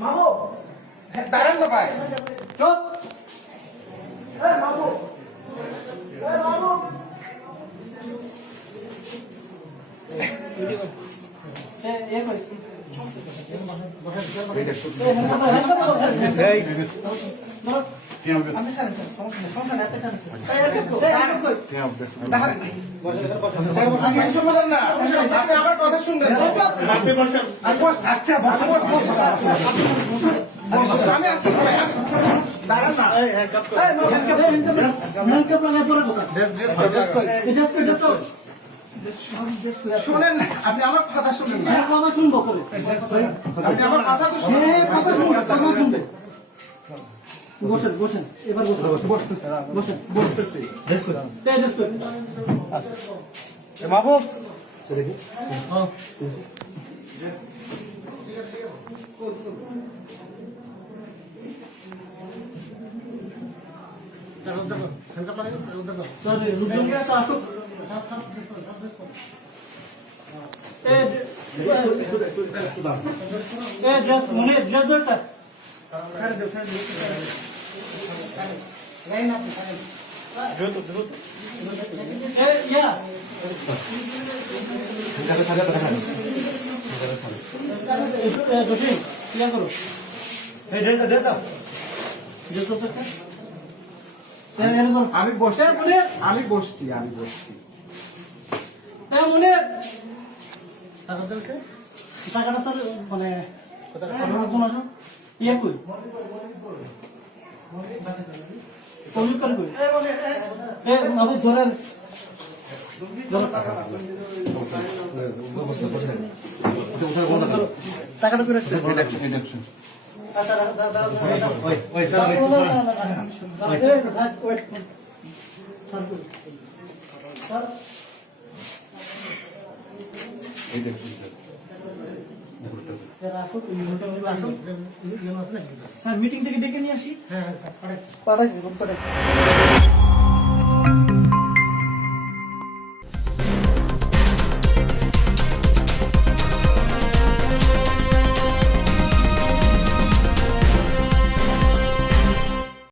মামু দাঁড়ান না ভাই চুপ মামু মামু কথা শুনবেন আমি আসছি শুনেন না আপনি আমার কথা শুনেন না কথা শুনবো করে আপনি আমার কথা তো শুনবেন বসেন বসেন এবার বসেন বসতেছি মাহবুব আমি বসে আমি বসছি মনে টাকাটা স্যার মানে ইয়ে কই ধরেন টাকাটা করে স্যার মিটিং থেকে ডেকে নিয়ে আসি। হ্যাঁ পাঠাইছি।